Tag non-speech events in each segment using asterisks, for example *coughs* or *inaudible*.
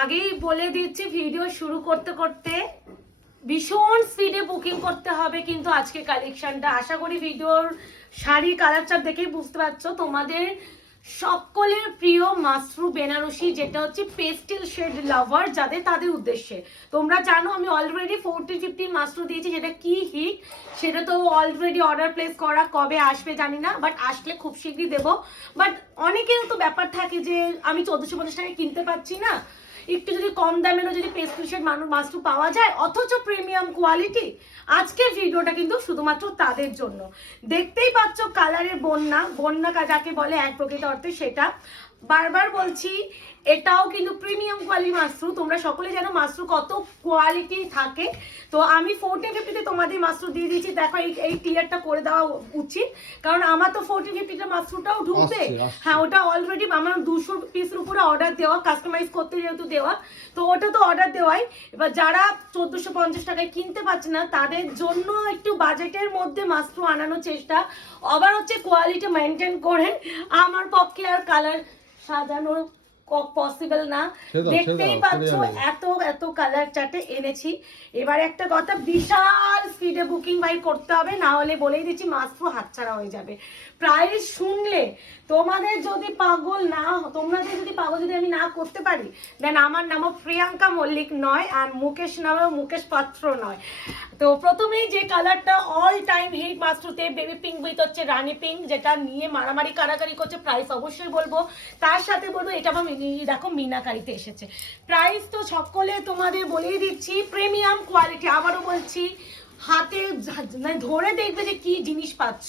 আগেই বলে দিচ্ছি ভিডিও শুরু করতে করতে ভীষণ স্পিডে বুকিং করতে হবে কিন্তু আজকে কালেকশনটা আশা করি ভিডিওর শাড়ি কালারটা দেখেই বুঝতে পারছ, তোমাদের সকলের প্রিয় মাসরু বেনারসি, যেটা হচ্ছে পেস্টেল শেড লাভার যাদের তাদের উদ্দেশ্যে। তোমরা জানো, আমি অলরেডি ফোরটি ফিফটি মাসরু দিয়েছি, যেটা কি হিট সেটা তো অলরেডি অর্ডার প্লেস করা কবে আসবে জানি না বাট আসলে খুব শীঘ্রই দেবো। বাট অনেকের তো ব্যাপার থাকে যে, আমি চোদ্দশো পঞ্চাশ টাকায় কিনতে পারছি না। একটু যদি কম দামেরও যদি পেস্টেল মানুষ মাছটু পাওয়া যায়, অথচ প্রিমিয়াম কোয়ালিটি আজকের ভিডিওটা কিন্তু শুধুমাত্র তাদের জন্য। দেখতেই পাচ্ছ কালারের বন্যা বন্যা যাকে বলে এক প্রকৃত অর্থে সেটা। বারবার বলছি এটাও কিন্তু প্রিমিয়াম কোয়ালিটি মাশরু তোমরা সকলে জানো মাশরু কত কোয়ালিটি থাকে। তো আমি ফোরটি ফিফটিতে তোমাদের মাশরু দিয়ে দিয়েছি। দেখো এই এই ক্লিয়ারটা করে দেওয়া উচিত। কারণ আমার তো ফোরটি ফিফটিতে মাশরুটাও ঢুকবে। হ্যাঁ ওটা অলরেডি আমার দুশো পিসের উপরে অর্ডার দেওয়া কাস্টমাইজ করতে যেহেতু দেওয়া। তো ওটা তো অর্ডার দেওয়াই। এবার যারা চোদ্দোশো পঞ্চাশ টাকায় কিনতে পারছে না তাদের জন্য একটু বাজেটের মধ্যে মাস্টু আনানোর চেষ্টা। আবার হচ্ছে কোয়ালিটি মেনটেন করে আমার পক্ষে আর কালার সাজানো পসিবল না। দেখতেই পাচ্ছ এত এত কালার চাটে এনেছি। এবার একটা কথা বিশাল স্পিডে বুকিং ভাই করতে হবে, না হলে বলেই দিচ্ছি মাত্র হাতছাড়া হয়ে যাবে। প্রাইস শুনলে, তোমাদের যদি পাগল না তোমাদের যদি পাগল যদি আমি না করতে পারি দেন আমার নামও প্রিয়াঙ্কা মল্লিক নয় আর মুকেশ নামও মুকেশ পাত্র নয়। তো প্রথমেই যে কালারটা অল টাইম হিট মাস্টুতে বেবি পিঙ্ক উইথ হচ্ছে রানী পিঙ্ক যেটা নিয়ে মারামারি কারাকারি করছে প্রাইস অবশ্যই বলব। তার সাথে বলব, এটা আমার দেখো মিনাকারিতে এসেছে। প্রাইস তো সকলে তোমাদের বলেই দিচ্ছি প্রিমিয়াম কোয়ালিটি আবারও বলছি হাতে মানে ধরে দেখবে যে কি জিনিস পাচ্ছ।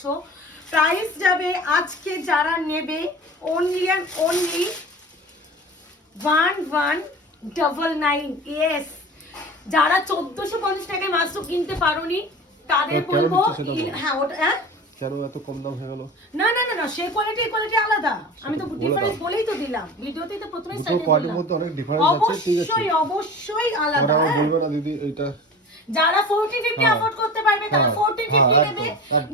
প্রাইস যাবে আজকে যারা নেবে only and only one one double nine yes যারা চোদ্দশো পঞ্চাশ টাকায় মাছটা কিনতে পারোনি তাদের বলব। হ্যাঁ ওটা হ্যাঁ? কেন এত কম দাম হয়ে গেল? না না না না সেই কোয়ালিটি কোয়ালিটি আলাদা। আমি তো ডিফারেন্স বলেই তো দিলাম। ভিডিওতেই তো প্রথমে স্টার্টে মধ্যে অনেক ডিফারেন্স আছে ঠিক আছে। অবশ্যই অবশ্যই আলাদা হ্যাঁ। না দিদি এটা যারা ফোরটি ফিফটি হ্যাঁ। অ্যাফোর্ড করতে পারবে তারা হ্যাঁ, ফোরটি হ্যাঁ, ফিফটি একদম, নেবে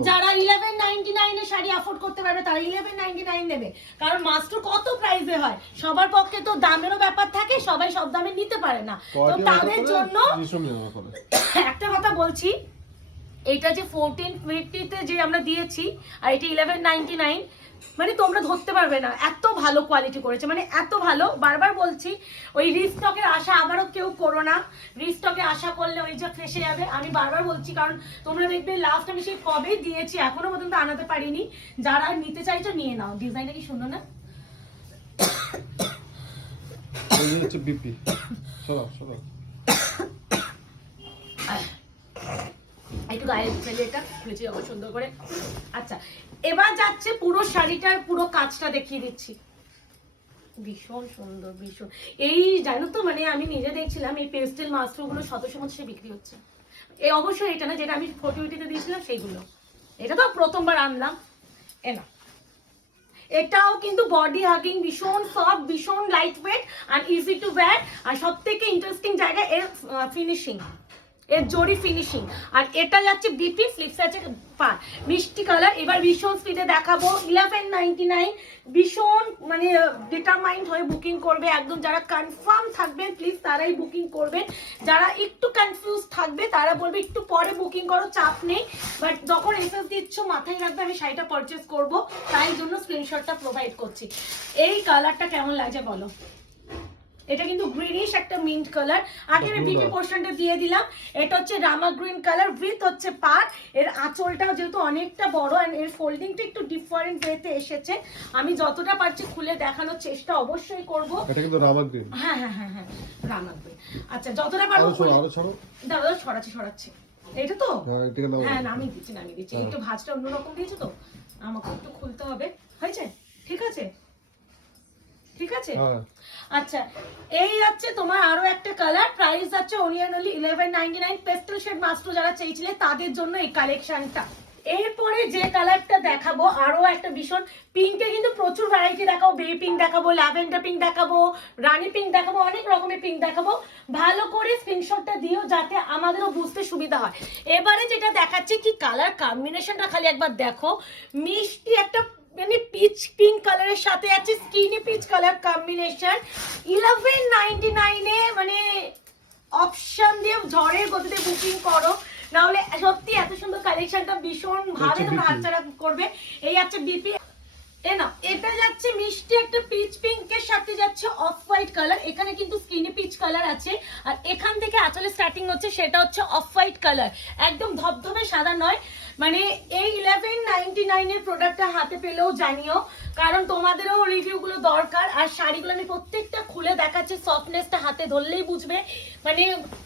যারা ইলেভেন নাইনটি নাইনে শাড়ি অ্যাফোর্ড করতে পারবে তারা ইলেভেন নাইনটি নাইন নেবে। কারণ মাস্টার কত প্রাইসে হয়? সবার পক্ষে তো দামেরও ব্যাপার থাকে সবাই সব দামে নিতে পারে না। তো তাদের জন্য *coughs* একটা কথা বলছি এটা যে ফোরটিন ফিফটিতে যে আমরা দিয়েছি আর এটা ইলেভেন নাইনটি নাইন মানে তোমরা ধরতে পারবে না এত ভালো কোয়ালিটি করেছে। মানে এত ভালো বারবার বলছি ওই রিস্টকের আশা আবারও কেউ করো না। রিস্টকে আশা করলে ওই যে ফেসে যাবে। আমি বারবার বলছি কারণ তোমরা দেখবে লাস্ট আমি সেই কবে দিয়েছি এখনও পর্যন্ত আনাতে পারিনি। যারা নিতে চাইছো নিয়ে নাও। ডিজাইনটা কি সুন্দর না? বিপি একটু গায়ে ফেলে এটা খুলেছি সুন্দর করে। আচ্ছা এবার যাচ্ছে পুরো শাড়িটার পুরো কাজটা দেখিয়ে দিচ্ছি। ভীষণ সুন্দর, ভীষণ। এই, জানো তো মানে আমি নিজে দেখছিলাম এই পেস্টেল মাস্টারগুলো শত সমস্যা বিক্রি হচ্ছে। এই অবশ্যই এটা না, যেটা আমি ফটো ফটোইটিতে দিয়েছিলাম, সেইগুলো। এটা তো প্রথমবার আনলাম। এ, না। এটাও কিন্তু বডি হাগিং ভীষণ সফট ভীষণ লাইট ওয়েট আর ইজি টু ওয়্যার আর সব থেকে ইন্টারেস্টিং জায়গা এর ফিনিশিং এর জরি ফিনিশিং আর এটা যাচ্ছে বিপি ফ্লিপস আছে পার মিষ্টি কালার এবার ভীষণ স্পিডে দেখাবো। ইলেভেন নাইনটি নাইন ভীষণ মানে ডিটারমাইন্ড হয়ে বুকিং করবে। একদম যারা কনফার্ম থাকবেন প্লিজ তারাই বুকিং করবেন। যারা একটু কনফিউজ থাকবে, তারা বলবে, একটু পরে বুকিং করো, চাপ নেই। বাট যখন এসএস দিচ্ছ, মাথায় রাখবে, আমি শাড়িটা পারচেস করব। তাই জন্য স্ক্রিনশটটা প্রোভাইড করছি। এই কালারটা কেমন লাগছে বলো? এটা কিন্তু গ্রিনিশ একটা মিন্ট কালার আগে আমি। বিপি পোর্শনটা দিয়ে দিলাম। এটা হচ্ছে রামা গ্রিন কালার উইথ হচ্ছে পার এর আঁচলটাও যেহেতু অনেকটা বড় and এর ফোল্ডিংটা একটু ডিফারেন্ট ওয়েতে এসেছে। আমি যতটা পারছি খুলে দেখানোর চেষ্টা অবশ্যই করব। এটা কিন্তু রাবার গ্রিন হ্যাঁ হ্যাঁ হ্যাঁ হ্যাঁ রামা গ্রিন আচ্ছা যতটা পারব দাদা ছড়াচ্ছে ছড়াচ্ছে। এটা তো? হ্যাঁ হ্যাঁ নামিয়ে দিচ্ছি নামিয়ে দিচ্ছি। হ্যাঁ। একটু ভাজটা অন্যরকম দিয়েছ তো? আমাকে একটু খুলতে হবে। হয়েছে? ঠিক আছে? ঠিক আছে? হ্যাঁ। আচ্ছা এই যাচ্ছে তোমার আরও একটা কালার প্রাইস যাচ্ছে onion only eleven ninety nine pastel shade master যারা চেয়েছিলে তাদের জন্য এই কালেকশনটা এরপরে যে কালারটা দেখাবো আরও একটা ভীষণ পিঙ্কে কিন্তু প্রচুর ভ্যারাইটি দেখাবো বেবি পিঙ্ক দেখাবো ল্যাভেন্ডার পিঙ্ক দেখাবো রানী পিঙ্ক দেখাবো অনেক রকমের পিঙ্ক দেখাবো। ভালো করে স্ক্রিনশটটা দিও যাতে আমাদেরও বুঝতে সুবিধা হয়। এবারে যেটা দেখাচ্ছি কি কালার কম্বিনেশনটা খালি একবার দেখো। মিষ্টি একটা মানে পিচ পিঙ্ক কালারের সাথে আছে skinny peach colour combination eleven ninety নাইনে মানে অপশন দিয়ে ঝড়ের গতিতে বুকিং করো। নাহলে সত্যি এত সুন্দর কালেকশনটা ভীষণ হচ্ছে তোমরা হাতছাড়া করবে। এই আছে বিপি না এটা যাচ্ছে মিষ্টি একটা পিচ পিঙ্কের সাথে যাচ্ছে অফ হোয়াইট কালার এখানে কিন্তু স্কিনি পিচ কালার আছে। আর এখান থেকে আসলে স্টার্টিং হচ্ছে সেটা হচ্ছে অফ হোয়াইট কালার একদম ধবধবে সাদা নয়। মানে এই ইলেভেন নাইনটি নাইনের প্রোডাক্টটা হাতে পেলেও জানিও, কারণ তোমাদেরও রিভিউগুলো দরকার, আর শাড়িগুলো আমি প্রত্যেকটা খুলে দেখাচ্ছি সফটনেসটা হাতে ধরলেই বুঝবে। মানে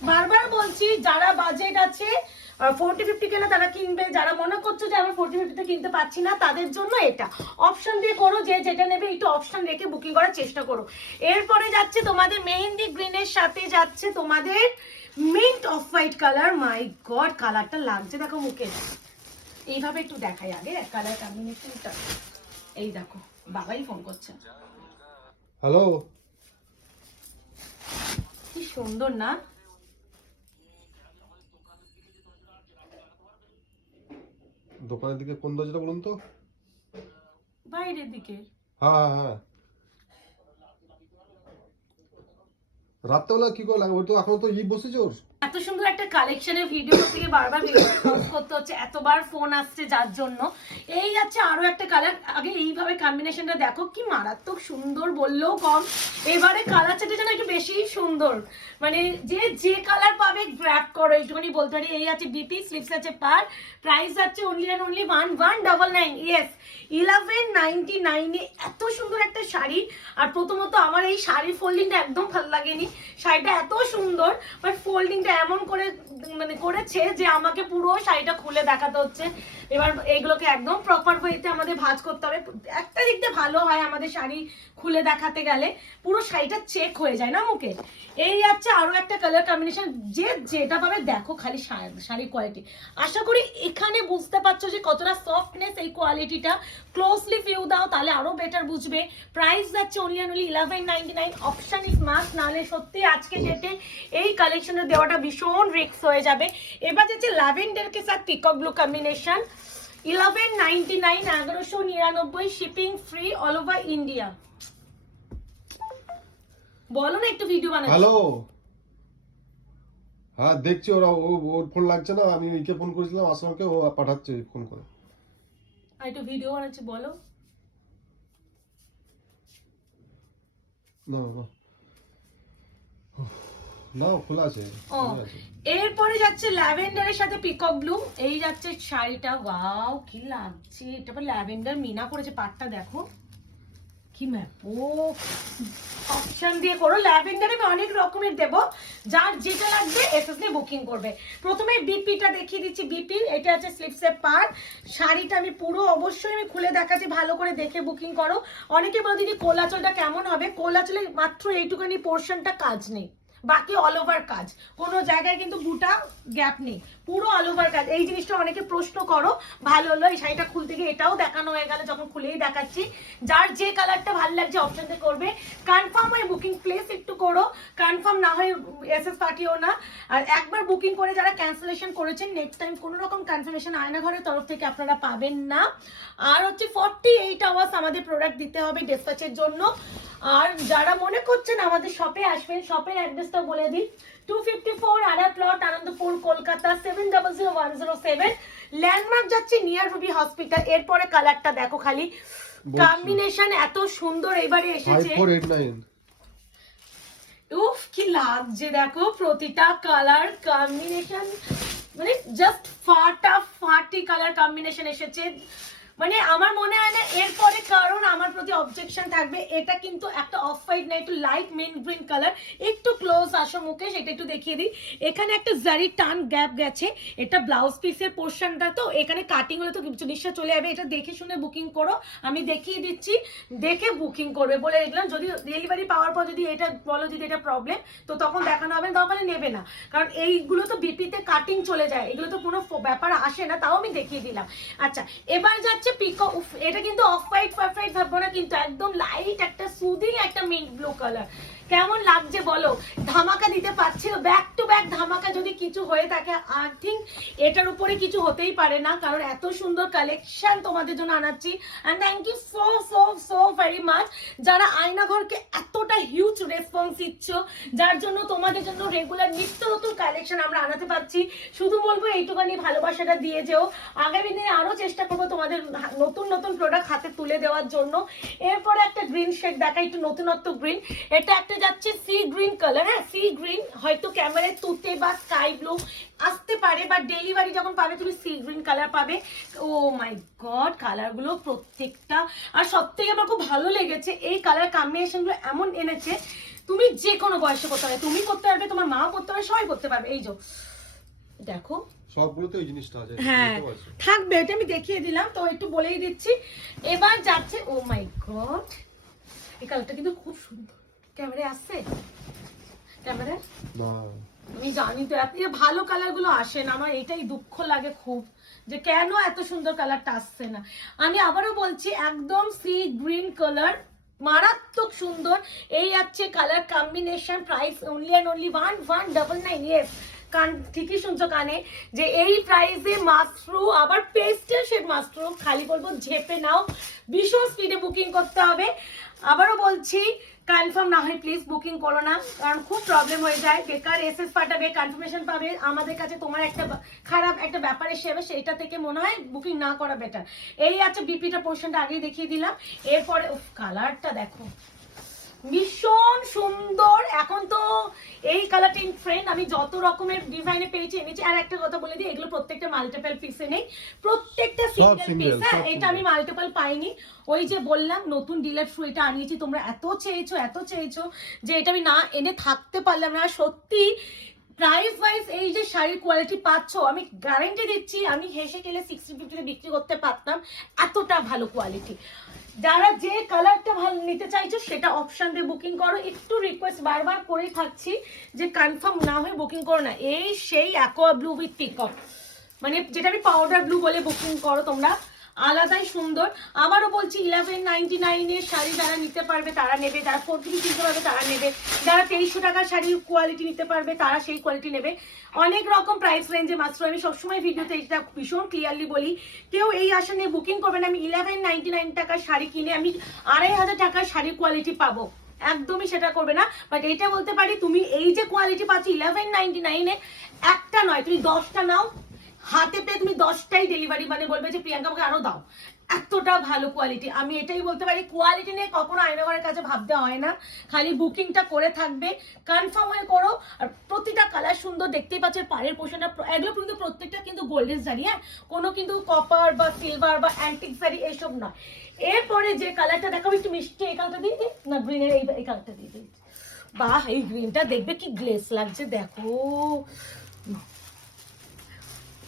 বারবার বলছি, যারা বাজেট আছে ফোরটি ফিফটি কেনা তারা কিনবে, যারা মনে করছ যে আমরা ফোরটি ফিফটিতে কিনতে পারছি না, তাদের জন্য এটা। অপশন দিয়ে করো, যে যেটা নেবে, একটু অপশন রেখে বুকিং করার চেষ্টা করো। এরপরে যাচ্ছে তোমাদের মেহেন্দি গ্রিনের সাথে যাচ্ছে তোমাদের mint off white colour my god কালারটা লাগছে দেখো মুখে। এইভাবে একটু দেখাই আগে কালার কম্বিনেশনটা এই দেখো বাবাই ফোন করছে। হ্যালো কি সুন্দর না? দোকানের দিকে কোন দরজাটা বলুন তো? বাইরের দিকে। হ্যাঁ হ্যাঁ হ্যাঁ। রাত্রেবেলা কি করে লাগে ওই তো এখন তো ই বসেছে ওর। এত সুন্দর একটা কালেকশনের ভিডিও থেকে বারবার করতে হচ্ছে, এতবার ফোন আসছে যার জন্য। এই যাচ্ছে আরও একটা কালার আগে এইভাবে কম্বিনেশনটা দেখো, কি মারাত্মক সুন্দর, বললেও কম। এবারে কালার চারটা যেন একটু বেশি সুন্দর। মানে যে যে কালার পাবে গ্র্যাপ করো, এইটুকুনি বলতে পারি। এই আছে বিপি স্লিপস আছে পার প্রাইস আছে only and only one one double nine yes eleven ninety নাইনে এত সুন্দর একটা শাড়ি। আর প্রথমত আমার এই শাড়ির ফোল্ডিংটা একদম ভালো লাগেনি। শাড়িটা এত সুন্দর বাট ফোল্ডিংটা এমন করে মানে করেছে যে আমাকে পুরো শাড়িটা খুলে দেখাতে হচ্ছে। এবার এইগুলোকে একদম প্রপার ওয়েতে আমাদের ভাঁজ করতে হবে। একটা দিক ভালো হয় আমাদের শাড়ি খুলে দেখাতে গেলে, পুরো শাড়িটা চেক হয়ে যায় না মুখে এই যাচ্ছে আরও একটা কালার কম্বিনেশন যে যেটা পাবে দেখো খালি শাড়ির কোয়ালিটি আশা করি এখানে বুঝতে পারছ যে কতটা সফটনেস এই কোয়ালিটিটা ক্লোজলি ভিউ দাও, তাহলে আরও বেটার বুঝবে। প্রাইস যাচ্ছে only only eleven ninety nine option is must নাহলে সত্যি আজকে ডেটে এই কালেকশনে দেওয়াটা ভীষণ রিক্স হয়ে যাবে। এবার যাচ্ছে ল্যাভেন্ডার কে সাথ peacock blue combination eleven ninety nine এগারোশো নিরানব্বই shipping free all over India বলো না একটু ভিডিও বানাচ্ছি হ্যালো হ্যাঁ দেখছি ওরা ও ওর ফোন লাগছে না আমি ওইকে ফোন করেছিলাম আসমাকে ও পাঠাচ্ছে ফোন করে। আর একটু ভিডিও বানাচ্ছি বলো। না। উফ, না খোলা আছে। ও। এরপরে যাচ্ছে ল্যাভেন্ডারের সাথে পিকক ব্লু এই যাচ্ছে শাড়িটা ওয়াও কি লাগছে। এটা পর ল্যাভেন্ডার মিনা করেছে পাটটা দেখো। কি ম্যাপ ও অপশন দিয়ে করো ল্যাভেন্ডারে আমি অনেক রকমের দেবো। যার যেটা লাগবে এসএস দিয়ে বুকিং করবে। প্রথমে বিপিটা দেখিয়ে দিচ্ছি বিপি এটা আছে স্লিপসের পার শাড়িটা আমি পুরো অবশ্যই আমি খুলে দেখাচ্ছি ভালো করে দেখে বুকিং করো। অনেকে বলে দিদি কোলাচলটা কেমন হবে? কোলাচলে মাত্র এইটুখানি পোর্শনটা কাজ নেই। বাকি অল ওভার কাজ। কোনো জায়গায় কিন্তু বুটা গ্যাপ নেই। পুরো অল ওভার কাজ। এই জিনিসটা অনেকে প্রশ্ন করো, ভালো হলো, এই শাড়িটা খুলতে গিয়ে এটাও দেখানো হয়ে গেল, যখন খুলেই দেখাচ্ছি। যার যে কালারটা ভালো লাগছে অপশন দিয়ে করবে। কনফার্ম হয়ে বুকিং প্লেস একটু করো। কনফার্ম না হয় এস এস পাঠিও না। আর একবার বুকিং করে যারা ক্যান্সেলেশন করেছেন নেক্সট টাইম কোনো রকম কনফার্মেশন আয়নাঘরের তরফ থেকে আপনারা পাবেন না। আর হচ্ছে ফর্টি এইট আওয়ার্স আমাদের প্রোডাক্ট দিতে হবে ডিসপ্যাচের জন্য। আর যারা মনে করছেন আমাদের শপে আসবেন শপের অ্যাড্রেসটা বলে দিই। Two fifty four আডা plot Anandapur Kolkata seven double zero one zero seven landmark যাচ্ছে নিয়ার রুবি হসপিটাল এরপরে কালারটা দেখো খালি। কম্বিনেশন এত সুন্দর এবারে এসেছে। উফ কি লাগছে দেখো প্রতিটা কালার কম্বিনেশন মানে জাস্ট ফাটা ফাটি কালার কম্বিনেশন এসেছে। মানে আমার মনে হয় না, এরপরে কারণ আমার প্রতি অবজেকশন থাকবে, এটা কিন্তু একটা অফ হোয়াইট না, একটু লাইট মেন গ্রিন কালার একটু ক্লোজ আসো মুকেশ, এটা একটু দেখিয়ে দিই। এখানে একটা জারি টান গ্যাপ গেছে, এটা ব্লাউজ পিসের পোর্শনটা তো, এখানে কাটিং হলে তো জিনিসটা চলে যাবে, এটা দেখে শুনে বুকিং করো, আমি দেখিয়ে দিচ্ছি, দেখে বুকিং করবে বলে দেখলাম, যদি ডেলিভারি পাওয়ার পর যদি এটা বলো যদি এটা প্রবলেম তো তখন দেখানো হবে, না তাহলে নেবে না। কারণ এইগুলো তো বিপিতে কাটিং চলে যায়, এগুলো তো কোনো ব্যাপার আসে না, তাও আমি দেখিয়ে দিলাম। আচ্ছা এবার যাচ্ছে পিকো উফ, এটা কিন্তু অফ হোয়াইট ফাইট ভাববো না কিন্তু একদম লাইট একটা সুদিং একটা মিন্ট ব্লু কালার কেমন লাগছে বলো? ধামাকা দিতে পারছি ব্যাক টু ব্যাক ধামাকা যদি কিছু হয়ে থাকে আই থিঙ্ক এটার উপরে কিছু হতেই পারে না, কারণ এত সুন্দর কালেকশন তোমাদের জন্য আনাচ্ছি। And thank you so so so very much যারা আয়নাঘরকে এতটা হিউজ রেসপন্স দিচ্ছ, যার জন্য তোমাদের জন্য রেগুলার নিত্য নতুন কালেকশন আমরা আনাতে পারছি, শুধু বলব এইটুখানি ভালোবাসাটা দিয়ে যেও। আগামী দিনে আরও চেষ্টা করব তোমাদের নতুন নতুন প্রোডাক্ট হাতে তুলে দেওয়ার জন্য। এরপরে একটা গ্রিন শেড দেখা, একটু নতুনত্ব গ্রিন এটা একটা যাচ্ছে সি গ্রিন কালার হ্যাঁ সি গ্রিন হয়তো ক্যামেরায় তুতে বা স্কাই ব্লু আসতে পারে বা ডেলিভারি যখন পাবে তুমি সি গ্রিন কালার পাবে। ও মাই গড কালারগুলো প্রত্যেকটা। আর সব থেকে আমার খুব ভালো লেগেছে এই কালার কম্বিনেশনগুলো এমন এনেছে তুমি যে কোনো বয়সে করতে পারবে তুমি করতে পারবে তোমার মাও করতে পারবে সবাই করতে পারবে। এই যে দেখো। সবগুলোতে ওই জিনিসটা আছে হ্যাঁ থাকবে এটা আমি দেখিয়ে দিলাম তো একটু বলেই দিচ্ছি। এবার যাচ্ছে ও মাই গড এই কালারটা কিন্তু খুব সুন্দর। ক্যামেরায় আসছে? ক্যামেরা আমি জানি তো এত ভালো কালারগুলো আসে না আমার এটাই দুঃখ লাগে খুব যে কেন এত সুন্দর কালারটা আসছে না? আমি আবারও বলছি একদম সি গ্রিন কালার মারাত্মক সুন্দর এই আছে colour combination price only and only one one double nine yes কান ঠিকই শুনছো কানে যে এই প্রাইসে মাশরু আবার পেস্টেল শেড মাশরু খালি বলব ঝেপে নাও ভীষণ স্পিডে বুকিং করতে হবে। আবারও বলছি কনফার্ম না হয় প্লিজ বুকিং করো না, কারণ খুব প্রবলেম হয়ে যায়। বেকার এসএস পাঠাবে কনফার্মেশন পাবে। আমাদের কাছে তোমার একটা খারাপ একটা ব্যাপার এসে যাবে, সেইটা থেকে মনে হয় বুকিং না করা বেটার এই আচ্ছা বিপিটা পোর্শনটা আগেই দেখিয়ে দিলাম। এরপরে কালারটা দেখো। ভীষণ সুন্দর। এখন তো এই কালারটা ইন ফ্রেন্ড আমি যত রকমের ডিজাইনে পেয়েছি এনেছি আর একটা কথা বলে দিই এগুলো প্রত্যেকটা মাল্টিপল পিসে নেই। প্রত্যেকটা সিঙ্গেল পিস হ্যাঁ এটা আমি। মাল্টিপল পাইনি। ওই যে বললাম নতুন ডিলার থ্রু এটা আনিয়েছি তোমরা এত চেয়েছো এত চেয়েছো যে এটা আমি না এনে থাকতে পারলাম না। সত্যি প্রাইস ওয়াইজ এই যে শাড়ির কোয়ালিটি পাচ্ছ আমি গ্যারেন্টি দিচ্ছি আমি হেসে গেলে সিক্সটি ফিফটিতে বিক্রি করতে পারতাম এতটা ভালো কোয়ালিটি যারা যে কালারটা ভালো নিতে চাইছো, সেটা অপশান দিয়ে বুকিং করো। একটু রিকোয়েস্ট বারবার করেই থাকছি যে কনফার্ম না হয়ে বুকিং করো না। এই সেই অ্যাকোয়া ব্লু উইথ পিকক মানে যেটা আমি পাউডার ব্লু বলে বুকিং করো তোমরা। আলাদাই সুন্দর। আবারও বলছি ইলেভেন নাইনটি নাইনের শাড়ি যারা নিতে পারবে, তারা নেবে। যারা ফোর কিনতে পারবে, তারা নেবে। যারা তেইশশো টাকার শাড়ির কোয়ালিটি নিতে পারবে, তারা সেই কোয়ালিটি নেবে। অনেক রকম প্রাইস রেঞ্জে মাত্র। আমি সবসময় ভিডিওতে এটা ভীষণ ক্লিয়ারলি বলি। কেউ এই আশা নিয়ে বুকিং করবেন আমি ইলেভেন নাইনটি নাইন টাকার শাড়ি কিনে আমি আড়াই হাজার টাকার শাড়ির কোয়ালিটি পাবো। একদমই সেটা করবে না। বাট এইটা বলতে পারি, তুমি এই যে কোয়ালিটি পাচ্ছ ইলেভেন নাইনটি নাইনে একটা নয়, তুমি দশটা নাও। হাতে পেয়ে তুমি দশটাই ডেলিভারি মানে বলবে যে, প্রিয়াঙ্কা আমাকে আরও দাও। এতটা ভালো কোয়ালিটি আমি এটাই বলতে পারি কোয়ালিটি নিয়ে কখনো আয়নাঘরের কাছে ভাবতে হয় না। খালি বুকিংটা করে থাকবে কনফার্ম হয়ে করো। আর প্রতিটা কালার সুন্দর, দেখতেই পাচ্ছ পাড়ের পোষণটা এগুলো কিন্তু প্রত্যেকটা কিন্তু গোল্ডেন শাড়ি হ্যাঁ? কোনো কিন্তু কপার বা সিলভার বা অ্যান্টিক শাড়ি এইসব নয় এরপরে যে কালারটা দেখাবো, একটু মিষ্টি এই কালারটা দিই? না গ্রিনের এই এই কালারটা দিয়ে দিই। বাহ, এই গ্রিনটা দেখবে কি গ্লেস লাগছে, দেখো।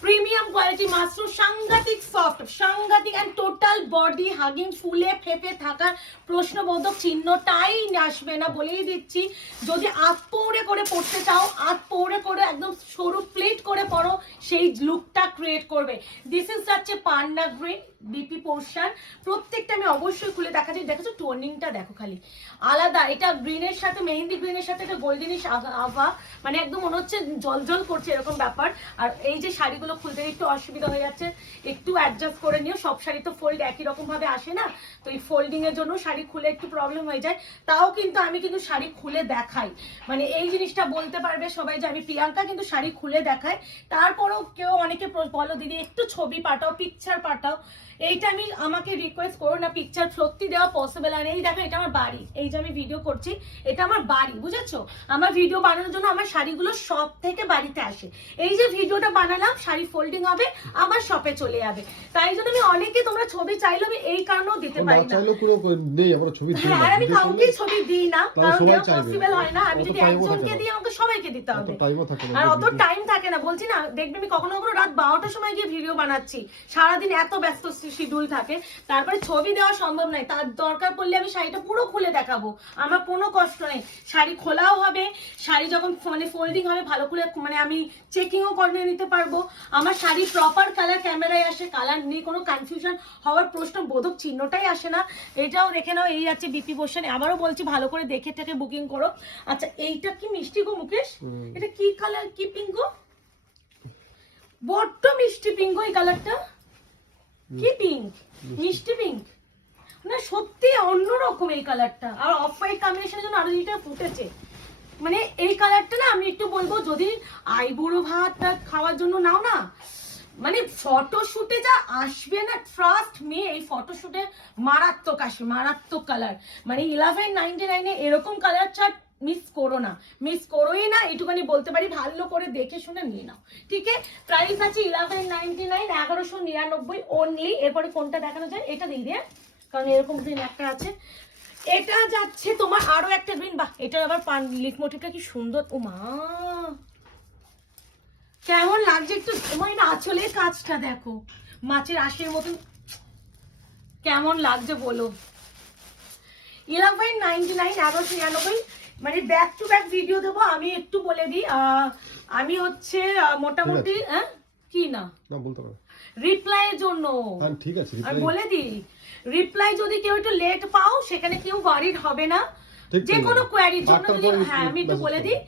প্রিমিয়াম কোয়ালিটি মাশরুম সাংঘাতিক সফট সাংঘাতিক অ্যান্ড টোটাল বডি হাগিং ফুলে ফেপে থাকার প্রশ্নবোধক চিহ্নটাই আসবে না বলেই দিচ্ছি। যদি আত পৌড়ে করে পড়তে চাও আত পৌড়ে করে একদম সরু প্লেট করে পড়ো, সেই লুকটা ক্রিয়েট করবে। দিস ইজ যাচ্ছে পান্ডা গ্রিন বিপি পোর্শন প্রত্যেকটা আমি অবশ্যই খুলে দেখাচ্ছি। দেখেছ টোনিংটা? দেখো খালি। আলাদা। এটা গ্রিনের সাথে, মেহেন্দি গ্রিনের সাথে একটা গোল্ডেনিশ আভা। মানে একদম মনে হচ্ছে জল জল করছে এরকম ব্যাপার। আর এই যে শাড়িগুলো খুলতে একটু অসুবিধা হয়ে যাচ্ছে, একটু অ্যাডজাস্ট করে নিও। সব শাড়ি তো ফোল্ড একই রকম ভাবে আসে না। তো এই ফোল্ডিং এর জন্য শাড়ি খুলে একটু প্রবলেম হয়ে যায়। তাও কিন্তু আমি কিন্তু শাড়ি খুলে দেখাই। মানে এই জিনিসটা বলতে পারবে সবাই যে আমি প্রিয়াঙ্কা কিন্তু শাড়ি খুলে দেখাই। তারপরেও কেউ অনেকে বলো, দিদি, একটু ছবি পাঠাও পিকচার পাঠাও। এইটা আমি আমাকে রিকোয়েস্ট করো না পিকচার সত্যি দেওয়া পসিবল আর এই দেখো এটা আমার বাড়ি। এই যে আমি ভিডিও করছি এটা আমার বাড়ি বুঝেছ? আমার ভিডিও বানানোর জন্য আমার শাড়িগুলো সব থেকে বাড়িতে আসে। এই যে ভিডিওটা বানালাম শাড়ি ফোল্ডিং হবে আমার শপে চলে যাবে। তাই জন্য আমি অনেকে তোমরা ছবি চাইলে আমি এই কারণেও দিতে পারি না। চাইলেও কোনো নেই আমরা ছবি দিই হ্যাঁ না আমি কাউকে ছবি দিই না কারণ দেওয়া পসিবল হয় না আমি যদি একজনকে দিই আমাকে সবাইকে দিতে হবে। টাইমও থাকে না আর অত টাইম থাকে না বলছি না দেখবে আমি কখনো কখনো রাত বারোটার সময় গিয়ে ভিডিও বানাচ্ছি। সারাদিন এত ব্যস্ত শিডিউল থাকে তারপরে ছবি দেওয়া সম্ভব নয়। তার দরকার পড়লে আমি শাড়িটা পুরো খুলে দেখাবো। আমার কোনো কষ্ট নেই। শাড়ি খোলাও হবে শাড়ি যখন মানে ফোল্ডিং হবে ভালো করে মানে আমি চেকিংও করে নিতে পারব। আমার শাড়ি প্রপার কালার ক্যামেরায় আসে কালার নিয়ে কোনো কনফিউশন হওয়ার প্রশ্ন বোধক চিহ্নটাই আসে না। এটাও দেখে নাও এই আছে বিপি পোর্শন আবারও বলছি ভালো করে দেখে থেকে বুকিং করো। আচ্ছা এইটা কি মিষ্টি গো মুকেশ? এটা কি কালার কি পিঙ্ক গো বড্ড মিষ্টি পিঙ্ক এই কালারটা কি পিঙ্ক মিষ্টি পিঙ্ক না, সত্যি অন্যরকম এই কালারটা আর অফ হোয়াইট কম্বিনেশনের জন্য আরও এটা ফুটেছে। মানে এই কালারটা না, আমি একটু বলব, যদি আইবুড়ো ভাতটা খাওয়ার জন্য নাও না মানে ফটোশুটে যা আসবে না ট্রাস্ট মে এই ফটোশুটে মারাত্মক আসবে মারাত্মক কালার মানে ইলেভেন নাইনটি নাইনে এরকম কালার চার্ট মিস করো না। মিস করোই না, এইটুখানি বলতে পারি, ভালো করে দেখে শুনে নিয়ে নাও। ঠিক আছে? প্রাইস আছে ইলেভেন নাইনটি নাইন এগারোশো নিরানব্বই অনলি এরপরে কোনটা দেখানো যায়, এটা দিয়ে দিয়ে কারণ এরকম গ্রিন একটা আছে। এটা যাচ্ছে তোমার আরও একটা গ্রিন বাহ, এটা আবার পান লিক মোটিভটা কি সুন্দর। ও মা! কেমন লাগছে, একটু তোমার এটা আঁচলের কাজটা দেখো। মাছের আশের মতন। কেমন লাগছে বলো। ইলেভেন নাইনটি নাইন এগারোশো নিরানব্বই মানে ব্যাক টু ব্যাক ভিডিও দেবো আমি একটু বলে দিই। আমি হচ্ছে মোটামুটি হ্যাঁ? কি না? না বলতে পারো। রিপ্লাইয়ের জন্য। হ্যাঁ ঠিক আছে আমি বলে দিই রিপ্লাই যদি কেউ একটু লেট পাও সেখানে কেউ ওয়ারিড হবে না। যে কোনো কোয়ারি কোয়ারির জন্য যদি হ্যাঁ আমি একটু বলে দিই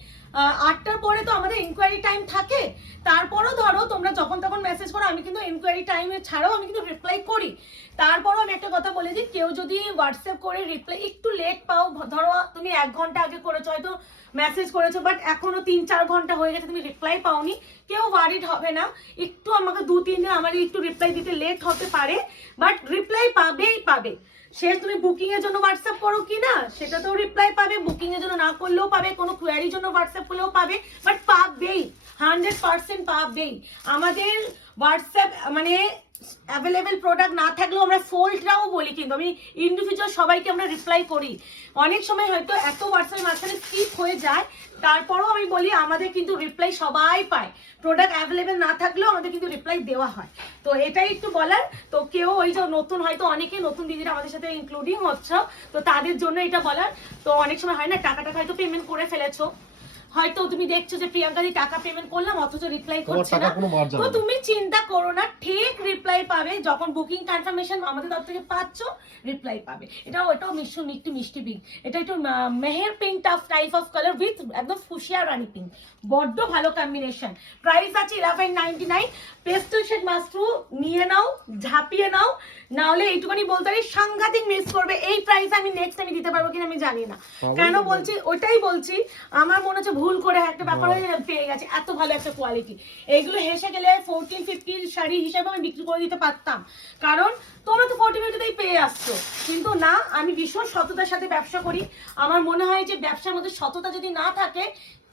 আটটার পরে তো আমাদের ইনকোয়ারি টাইম থাকে তারপরও ধরো তোমরা যখন তখন মেসেজ করো, আমি কিন্তু ইনকোয়ারি টাইমে ছাড়াও আমি কিন্তু রিপ্লাই করি। তারপরও আমি একটা কথা বলে কেউ যদি হোয়াটসঅ্যাপ করে রিপ্লাই একটু লেট পাও, ধরো তুমি এক ঘণ্টা আগে করেছ, হয়তো মেসেজ করেছ বাট এখনও তিন চার ঘণ্টা হয়ে গেছে, তুমি রিপ্লাই পাওনি, কেউ ওয়ারিড হবে না। একটু আমাকে দু, তিন দিন আমার একটু রিপ্লাই দিতে লেট হতে পারে বাট রিপ্লাই পাবেই পাবে। সে তুমি বুকিং এর জন্য হোয়াটসঅ্যাপ করো কি না, সেটাতেও রিপ্লাই পাবে বুকিং এর জন্য না করলেও পাবে, কোনো কোয়ারির জন্য হোয়াটসঅ্যাপ করলেও পাবে বাট পাবেই হান্ড্রেড পার্সেন্ট পাবেই। আমাদের হোয়াটসঅ্যাপ মানে অ্যাভেলেবেল প্রোডাক্ট না থাকলেও আমরা ফোল্ডটাও বলি কিন্তু। আমি ইন্ডিভিজুয়াল সবাইকে আমরা রিপ্লাই করি। অনেক সময় হয়তো এত হোয়াটসঅ্যাপের মাঝখানে স্কিপ হয়ে যায়, তারপরেও আমি বলি, আমাদের কিন্তু রিপ্লাই সবাই পায়। প্রোডাক্ট অ্যাভেলেবেল না থাকলেও আমাদের কিন্তু রিপ্লাই দেওয়া হয়। তো এটাই একটু বলার। তো কেউ ওই যে নতুন, হয়তো অনেকে নতুন দিদিরা আমাদের সাথে ইনক্লুডিং হচ্ছে, তো তাদের জন্য এটা বলার। তো অনেক সময় হয় না টাকা টাকা হয়তো পেমেন্ট করে ফেলেছো। হয়তো তুমি দেখছ যে প্রিয়াঙ্কা দি টাকা পেমেন্ট করলাম অথচ রিপ্লাই করছে না। তো তুমি চিন্তা করো না ঠিক রিপ্লাই পাবে। যখন বুকিং কনফার্মেশন আমাদের তরফ থেকে পাচ্ছ রিপ্লাই পাবে। এটা এটাও মিষ্টি একটু মিষ্টি পিঙ্ক এটা একটু Meher pink tough type of colour with একদম ফুসিয়া রানি পিঙ্ক বড্ড ভালো কম্বিনেশন প্রাইস আছে eleven ninety nine pastel shade মাস্ট্রু নিয়ে নাও ঝাঁপিয়ে নাও না হলে এইটুখানি বলতে পারি সাংঘাতিক মিস করবে। এই প্রাইস আমি নেক্সট আমি দিতে পারব কিনা আমি জানি না। কেন বলছি? ওটাই বলছি আমার মনে হচ্ছে ভুল করে একটা ব্যাপার হয়ে পেয়ে গেছে। এত ভালো একটা কোয়ালিটি এইগুলো হেসে গেলে ফোরটিন ফিফটির শাড়ি হিসেবে আমি বিক্রি করে দিতে পারতাম। কারণ তোমরা তো ফোর্টি ফিফটিতেই পেয়ে আসছো। কিন্তু না আমি ভীষণ সততার সাথে ব্যবসা করি। আমার মনে হয় যে ব্যবসার মধ্যে সততা যদি না থাকে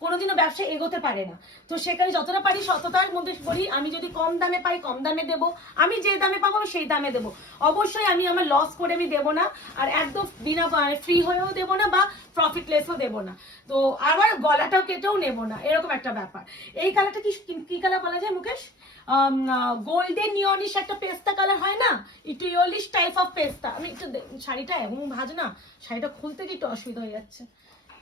কোনোদিনও ব্যবসা এগোতে পারে না। তো সেখানে যতটা পারি সততার মধ্যে করি। আমি যদি কম দামে পাই, কম দামে দেব। আমি যে দামে পাবো, আমি সেই দামে দেবো। অবশ্যই আমি আমার লস করে আমি দেবো না। আর একদম বিনা ফ্রি হয়েও দেবো না বা প্রফিটলেসও দেবো না। তো আবার গলাটাও কেটেও নেব না। এরকম একটা ব্যাপার। এই কালারটা কি কি কালার বলা যায়, মুকেশ? গোল্ডেন নিয়নিশ একটা পেস্তা কালার হয় না? একটু ইয়লিশ টাইপ অফ পেস্তা। আমি একটু শাড়িটা এমন ভাজ না শাড়িটা খুলতে কি একটু অসুবিধা হয়ে যাচ্ছে?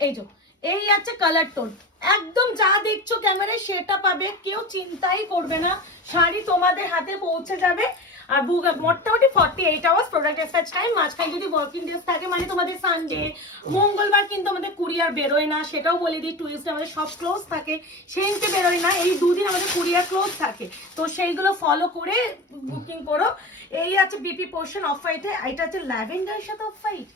এই যে এই আছে কালার টোন একদম যা দেখছ ক্যামেরায় সেটা পাবে। কেউ চিন্তাই করবে না। শাড়ি তোমাদের হাতে পৌঁছে যাবে। আর মোটামুটি forty eight hours product dispatch time মাঝখানে যদি ওয়ার্কিং ডেজ থাকে মানে তোমাদের সানডে মঙ্গলবার কিন্তু আমাদের কুরিয়ার বেরোয় না। সেটাও বলে দিই টুইসডে আমাদের সব ক্লোজ থাকে। সেদিনকে বেরোয় না, এই দুদিন আমাদের কুরিয়ার ক্লোজ থাকে। তো সেইগুলো ফলো করে বুকিং করো। এই আছে বিপি পোর্শন অফ হোয়াইটে এটা হচ্ছে ল্যাভেন্ডারের সাথে অফ হোয়াইট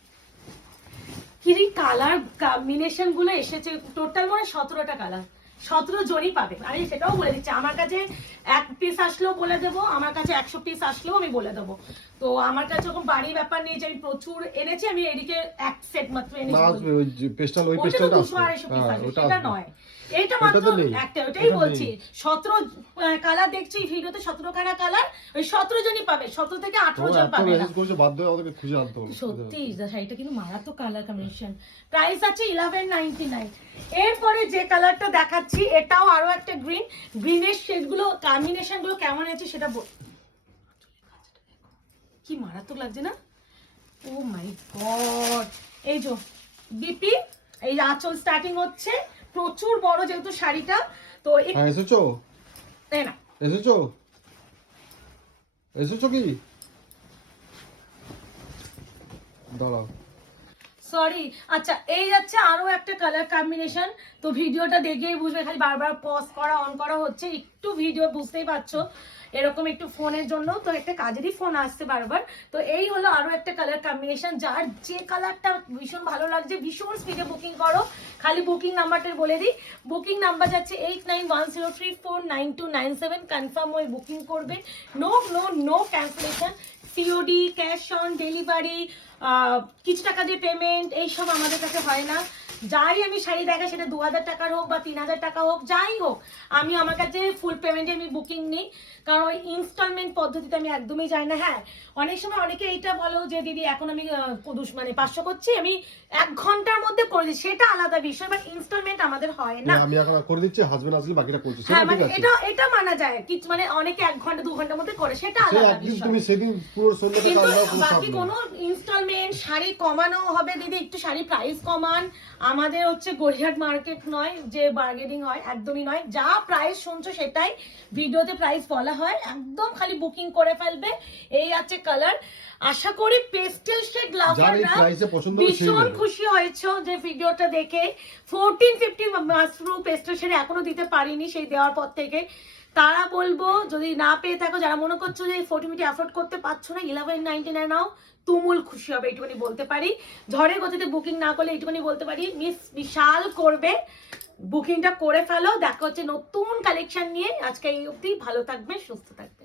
কিরি কালার কম্বিনেশনগুলো এসেছে টোটাল মানে সতেরোটা কালার সতেরো জনই পাবে। আমি সেটাও বলে দিচ্ছি। আমার কাছে এক পিস আসলেও বলে দেবো আমার কাছে একশো পিস আসলেও আমি বলে দেবো। তো আমার কাছে ওরকম বাড়ির ব্যাপার নেই যে আমি প্রচুর এনেছি আমি এদিকে এক সেট মাত্র এনেছি। দুশো আড়াইশো পিস হ্যাঁ আসবে সেটা নয়। ওটা মাত্র একটা ওটাই বলছি। সতেরো কালার দেখছি ভিডিওতে সতেরো খানা কালার ওই সতেরো জনই পাবে সতেরো থেকে আঠারো জন পাবে সত্যি শাড়িটা কিন্তু মারাত্মক কালার কম্বিনেশন প্রাইস আছে ইলেভেন নাইনটি নাইন এরপরে যে কালারটা দেখাচ্ছি এটাও আরও একটা গ্রিন গ্রিনের শেডগুলো কম্বিনেশনগুলো কেমন আছে সেটা বল কি মারাত্মক লাগছে না? ও মাই গড এই যে বিপি এই আঁচল স্টার্টিং হচ্ছে। প্রচুর বড় যেহেতু শাড়িটা তো হ্যাঁ এসেছ? না। এসেছ? এসেছ কি? দাঁড়াও। সরি আচ্ছা এই যাচ্ছে আরও একটা কালার কম্বিনেশন তো ভিডিওটা দেখেই বুঝবে খালি বারবার পজ করা অন করা হচ্ছে। একটু ভিডিও বুঝতেই পারছ। এরকম একটু ফোনের জন্য, তো একটা কাজেরই ফোন আসছে বারবার। তো এই হলো আরও একটা কালার কম্বিনেশন যার যে কালারটা ভীষণ ভালো লাগছে, ভীষণ স্পিডে বুকিং করো। খালি বুকিং নাম্বারটা বলে দিই। বুকিং নাম্বার যাচ্ছে eight nine one zero three four nine two nine seven confirm হয়ে বুকিং করবে। No no no cancellation COD cash on delivery কিছু টাকা দিয়ে পেমেন্ট এইসব আমাদের কাছে হয় না। যাই আমি শাড়ি দেখা সেটা দু হাজার টাকার হোক বা তিন হাজার টাকা হোক যাই হোক আমি আমার কাছে ফুল পেমেন্টে আমি বুকিং নিই। কারণ ওই ইনস্টলমেন্ট পদ্ধতিতে আমি একদমই যাই না। হ্যাঁ অনেক সময় অনেকে এইটা বলো যে দিদি এখন আমি মানে পাঁচশো করছি আমি এক ঘণ্টার মধ্যে করে দিই সেটা আলাদা বিষয় বাট ইনস্টলমেন্ট আমাদের হয় না। আমি এখন করে দিচ্ছি হাজবেন্ড আসলে বাকিটা করছি হ্যাঁ মানে এটা এটা মানা যায়। কিছু মানে অনেকে এক ঘণ্টা দু ঘণ্টার মধ্যে করে সেটা আলাদা বিষয়। তুমি সেদিন পুরো সন্ধ্যাটা বাকি কোনো ইনস্টলমেন্ট শাড়ি কমানো হবে দিদি একটু শাড়ি প্রাইস কমান। আমাদের হচ্ছে গড়িয়াহাট মার্কেট নয় যে বার্গেনিং হয় একদমই নয়। যা প্রাইস শুনছো সেটাই ভিডিওতে প্রাইস বলা হয়। একদম খালি বুকিং করে ফেলবে। এই আছে কালার আশা করি পেস্টেল শেড লাভাররা ভীষণ খুশি হয়েছো যে ভিডিওটা দেখে। Fourteen fifteen mashru pastel shade এখনও দিতে পারিনি সেই দেওয়ার পর থেকে। তারা বলব যদি না পেয়ে থাকো যারা মনে করছ যে ফোর্টি মিনিট অ্যাফোর্ড করতে পারছ না ইলেভেন নাইনটি নাইন নাও। তুমুল খুশি হবে, এইটুকুনি বলতে পারি। ঝড়ের গতিতে বুকিং না করলে এইটুকুনি বলতে পারি। মিস বিশাল করবে। বুকিংটা করে ফেলো। দেখা হচ্ছে নতুন কালেকশন নিয়ে। আজকে এই অবধি ভালো থাকবে সুস্থ থাকবে